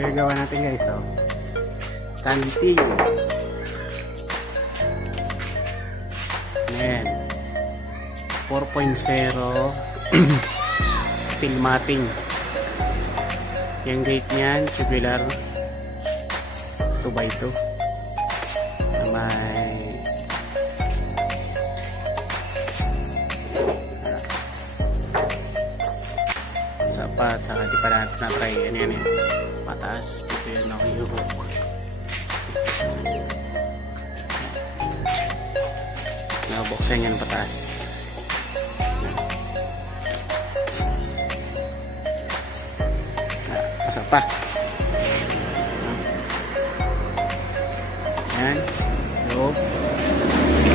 Ito yung gawa natin guys, oh. Canteen. Ayan. 4.0 steel matting. Yung gate niyan, tubular 2x2 na may sapat, saka di pa natin na-try yan pataas, dito yan ako yung nakabuksan yan pataas. Pasok pa yan, loob,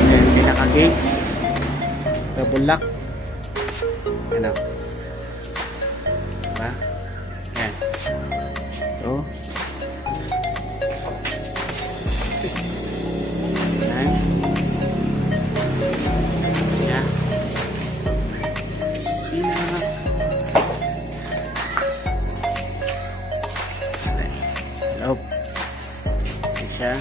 then pinaka-gate double lock, ano diba? Yan. Ito. Yan. Yan. Sina. Loob. Yan siya.